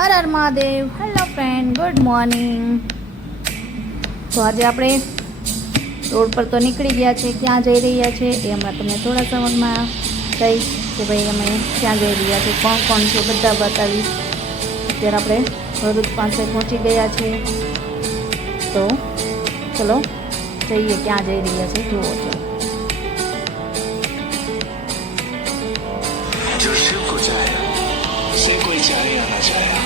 હર હર Mahadev. Hello friend, good morning. તો આજે આપણે રોડ પર તો નીકળી ગયા છે. ક્યાં જઈ રહ્યા છે એ હમણાં તમને થોડા સમયમાં કહીશ કે ભાઈ અમે ક્યાં જઈ રહ્યા છે, કોણ કોણ છે, બધા બતાવીશ. અત્યારે આપણે ભરૂચ પાસે પહોંચી ગયા છે. તો ચલો જઈએ, ક્યાં જઈ રહ્યા છે જુઓ છો. जो शिव को चाहे से कोई चाहे या ना चाहे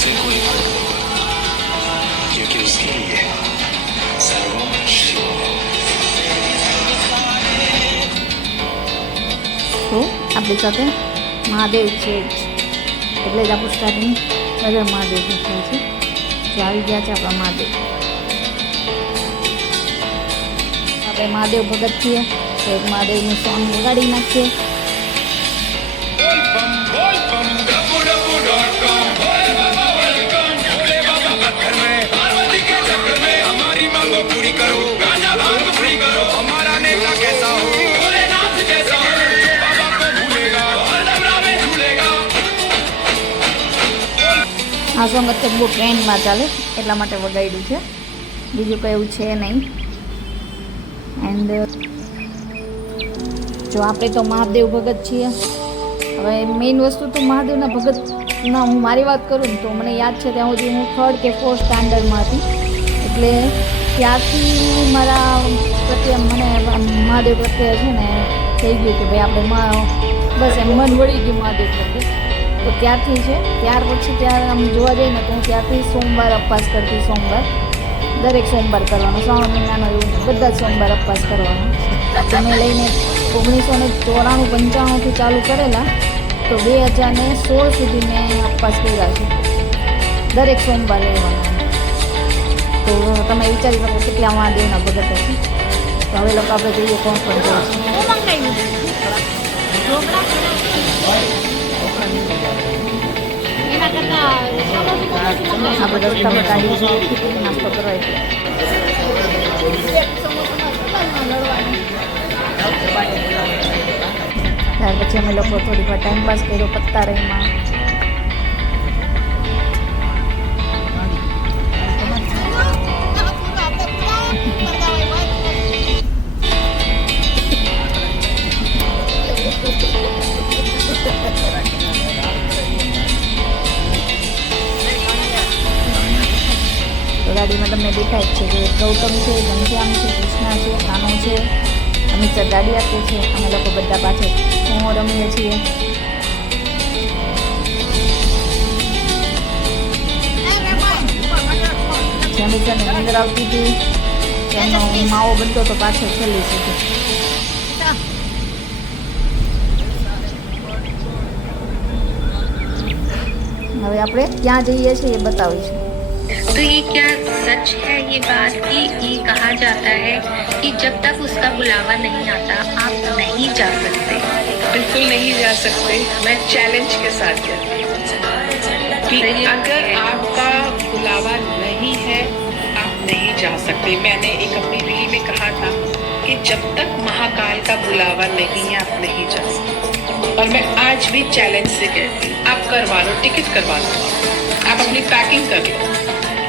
से कोई फर्क नहीं पड़ता, क्योंकि उसके लिए सर्वम शिव है. તો આપણી સાથે મહાદેવ છે જ, એટલે જ આપણું સ્ટાર્ટિંગ બધા મહાદેવથી થાય છે. તો આવી ગયા છે આપણા મહાદેવ. આપણે મહાદેવ ભગત છીએ તો એક મહાદેવનું સોંગ વગાડી નાખીએ. આ સોંગ અત્યારે બહુ ટ્રેન્ડમાં ચાલે એટલા માટે વગાડ્યું છે, બીજું કંઈ એવું છે નહીં. એન્ડ જો આપણે તો મહાદેવ ભગત છીએ. હવે મેઇન વસ્તુ તો મહાદેવના ભગતના હું મારી વાત કરું ને તો મને યાદ છે ત્યાં સુધી હું 3rd કે 4th સ્ટાન્ડર્ડમાં હતી. એટલે ત્યારથી મારા પ્રત્યે મને મહાદેવ પ્રત્યે છે ને થઈ ગયું કે ભાઈ આપણે બસ એમ મન વળી ગયું મહાદેવ પ્રત્યે. તો ત્યારથી છે. ત્યાર પછી ત્યારે આમ જોવા જઈએ ને તો હું ત્યારથી સોમવાર ઉપવાસ કરતી. સોમવાર દરેક સોમવાર કરવાનો, શ્રાવણ મહિનાનો એવું બધા જ સોમવાર ઉપવાસ કરવાનો. તો મેં લઈને 1994-95થી ચાલુ કરેલા, તો 2016 સુધી મેં ઉપવાસ કર્યા છે. દરેક સોમવાર લેવાના. તો તમે વિચારી શકો કેટલા મહાદેવના ભગત હશે. તો હવે લોકો આપણે જોઈએ કોણ કોણ જાય છે. આપણે રસ્તામાં ગાડી નાસ્તો કરવા ત્યાર પછી અમે લોકો થોડી વાર ટાઈમ પાસ કર્યો પત્તા રહીમાં. ગાડીમાં તમને દેખાય છે કે ગૌતમ છે, ઘનશ્યામ છે, કૃષ્ણા છે, કાનો છે, અમિત ગાડી આપે છે. અમે લોકો બધા પાછળ હું રમીએ છીએ. અમિતને અંદર આવતી હતી એનો માવો બનતો તો પાછળ છેલ્લી સુધી. હવે આપણે ક્યાં જઈએ છીએ એ બતાવીશું. तो ये क्या सच है ये बात कि ये कहा जाता है कि जब तक उसका बुलावा नहीं आता आप नहीं जा सकते? बिल्कुल नहीं जा सकते. मैं चैलेंज के साथ कहती हूँ कि अगर आपका बुलावा नहीं है आप नहीं जा सकते. मैंने एक अपनी रील में कहा था कि जब तक महाकाल का बुलावा नहीं है आप नहीं जा सकते. और मैं आज भी चैलेंज से कहती हूँ आप करवा लो, टिकट करवा लो, आप अपनी पैकिंग कर लो.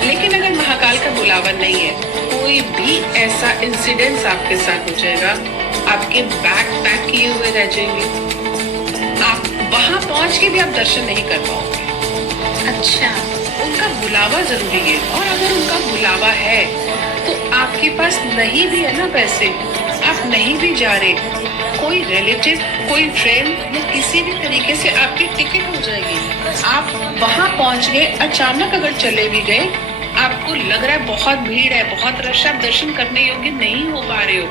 लेकिन अगर महाकाल का बुलावा नहीं है, कोई भी ऐसा इंसिडेंस आपके साथ हो जाएगा, आपके बैग पैक किए हुए रह जाएंगे, आप वहां पहुंच के भी आप दर्शन नहीं कर पाओगे. अच्छा, उनका बुलावा जरूरी है. और अगर उनका बुलावा है तो आपके पास नहीं भी है ना पैसे, आप नहीं भी जा रहे, कोई रिलेटिव, कोई फ्रेंड या किसी भी तरीके से आपकी टिकट हो जाएगी. आप वहां पहुंच गए, अचानक अगर चले भी गए, आपको लग रहा है बहुत भीड़ है, बहुत रश, आप दर्शन करने योग्य नहीं हो पा रहे हो,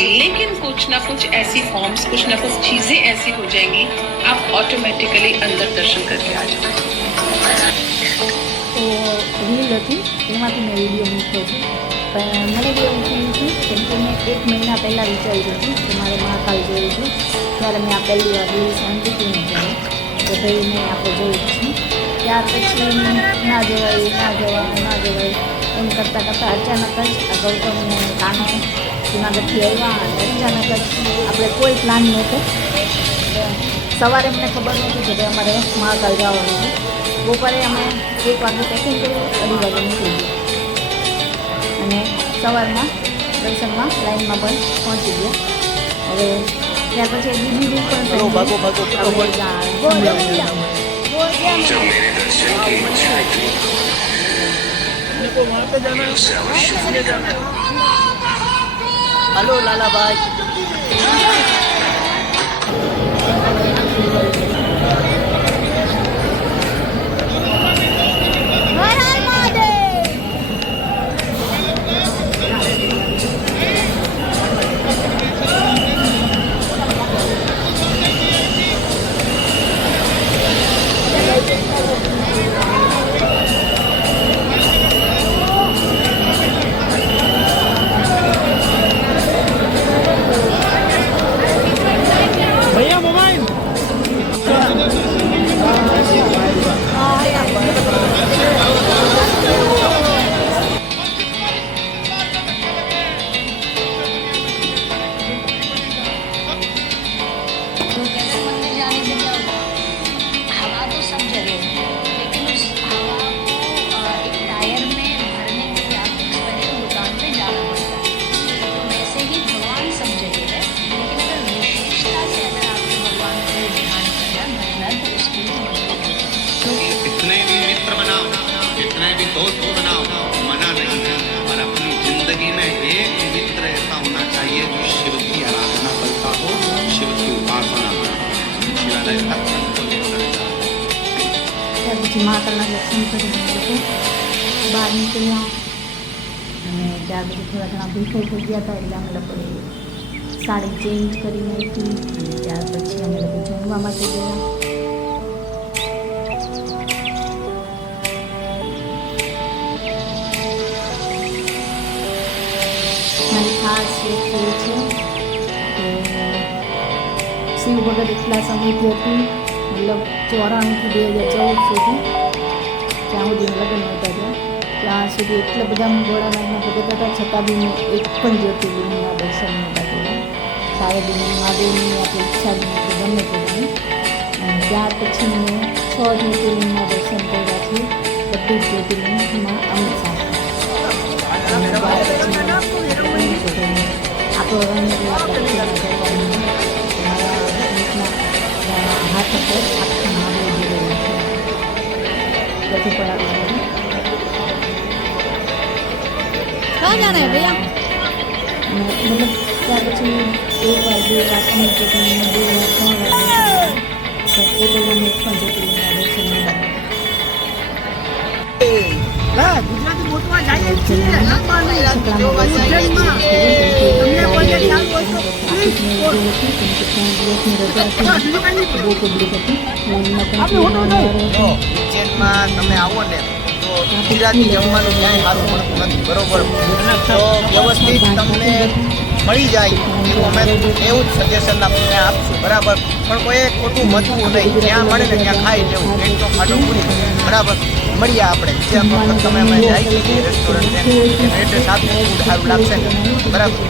लेकिन कुछ ना कुछ ऐसी फॉर्म्स, कुछ ना कुछ चीजें ऐसी हो जाएंगी, आप ऑटोमेटिकली अंदर दर्शन करके आ जाओगे. તો રીલ હતી એમાંથી મેં વિડીયો મૂક્યો છે. પણ મને બી એવું થયું હતું કેમ કે મેં 1 મહિના પહેલાં વિચાર્યું હતું કે મારે મહાકાલ જોયું હતું. ત્યારે મેં આ પહેલી વાર રીલ શાંતિથી નહીં કરી કે ભાઈ નહીં આપણે જોયું છે. ત્યાર પછી ના જવાય એમ કરતાં અચાનક જ આ ગૌતમને કાનો જૂનાગઢથી આવ્યા અને અચાનક જ આપણે કોઈ પ્લાન નહોતો. સવારે અમને ખબર નહોતી કે ભાઈ અમારે મહાકાલ જવાનું હતું. બપોરે અમે 1 વાગે પેકિંગ કર્યું, 2:30 વાગે નીકળી ગયા અને સવારમાં દર્શનમાં લાઈનમાં પણ પહોંચી ગયા. હવે ત્યાર પછી એક બીજી રીત પણ થઈ भागो भागो चलो હવે भागो જब जब मेरे दर्शन की इच्छा थी उसे अवश्य पूरी करना. हेलो लाला भाई. भैया मोबाइल. जाने से क्या होता है? हवा तो सब जगह है, लेकिन उस हवा को एक टायर में भरने के लिए आपको स्पेशल दुकान पे जाना पड़ता है. तो वैसे ही भगवान सब जगह है, लेकिन अगर विशेषता से अगर आपने भगवान को ध्यान किया भजना तो उसकी भी मदद होगी. कितने भी मित्र बनाओ, कितने भी दोस्त बनाओ, मना नहीं है. और अपनी जिंदगी में एक मित्र ऐसा होना चाहिए जो शिव की आराधना करता हो, शिव की उपासना करता हो. शिवालय तक संतो लेकर जाओ. ત્યાર પછી મહાકાળના દર્શન કરીને લોકો બહાર નીકળ્યા અને ત્યાર પછી થોડા ઘણા ભૂખાઈ થઈ ગયા હતા એટલે અમે લોકોએ સાડી ચેન્જ કરી નાખી અને ત્યાર પછી અમે લોકો જમવા માટે ગયા. મારી ખાસ એક એ છે કે શિવ ભગત એટલા સમયથી હતી, મતલબ 94 થી 2014 સુધી, ત્યાં સુધી લગ્ન નહોતા થયા ત્યાં સુધી એટલા બધા ઘોડા લાઈનમાં ભગત હતા, છતાં બી મેં એક પણ જ્યોતિર્લિંગના દર્શન નહોતા કર્યા. શાયદ મહાદેવની આપણી ઈચ્છા જ નથી, ગમે તેની. અને ત્યાર પછી મેં 6 જ્યોતિર્લિંગના દર્શન કર્યા છે, બધું જ જ્યોતિર્લિંગમાં અમિત સાથે. અને ત્યાર પછી આપણો રંગ આપણા મારા અમિતના हाथ पर आपका महादेव जी कैसे पड़ा कहाँ जाना है भैया? मतलब क्या પછી 1 વાગે રાતની કે 2 વાગે તો એ બધા મેં પણ જતી દર્શન ના ગુજરાતી બોલવા જાય છે લખવા નહીં ઉજ્જૈનમાં તમને કોઈ ખ્યાલ હોય તો ઉજ્જૈનમાં તમે આવો ને તો ગુજરાતી જમવાનું ક્યાંય સારું મળતું નથી, બરોબર. તો વ્યવસ્થિત તમને મળી જાય એવું અમે એવું જ સજેશન આપણે આપશું, બરાબર. પણ કોઈ ખોટું મતવું નહીં, જ્યાં મળે ને ત્યાં ખાઈ લેવું, પેટ તો ખાટું પૂરી, બરાબર. મળીએ આપણે જે વખત તમે અમે જાય છીએ રેસ્ટોરન્ટ રેટે સારું ફૂડ સારું લાગશે ને, બરાબર.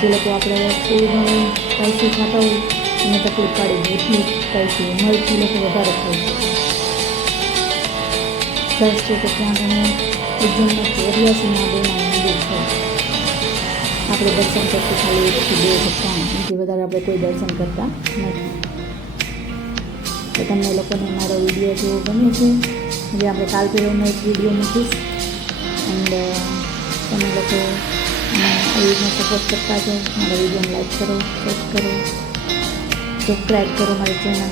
જે લોકો આપણે થોડું ઘણું સ્પાઈસી ખાતા હોય એને તકલીફ પાડી દે, એટલી સ્પાઈસી મરચી લોકો વધારે ખાય છે. દસ છે કે ત્યાં તમે ઉજ્જૈનમાં 84 મહાદેવના મંદિર છે. આપણે દર્શન કરશું ખાલી 1 થી 2 ભક્તાન, એનાથી વધારે આપણે કોઈ દર્શન કરતા નથી. તો તમને લોકોને મારો વિડીયો જેવો ગમે છે, જે આપણે કાલ પહેલાંનો એક વિડીયો મૂકીશ. એન્ડ તમે લોકો આવી રીતના સપોર્ટ કરતા છો. મારા વિડીયોને લાઈક કરો, શેર કરો, સબસ્ક્રાઈબ કરો મારી ચેનલને.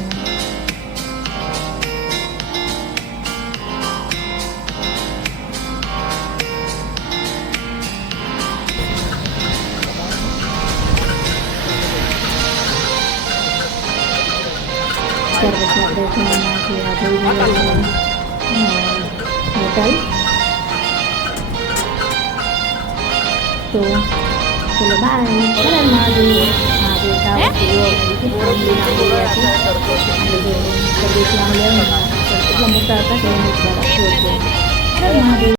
ત્યાર પછી આપણે જમવામાંથી આ જોઈ રહ્યા હોટલ. તો ચલો બાય. ચલો મહાદેવ મહાદેવ ખાવા એટલા મોટા હતા કે મહાદેવ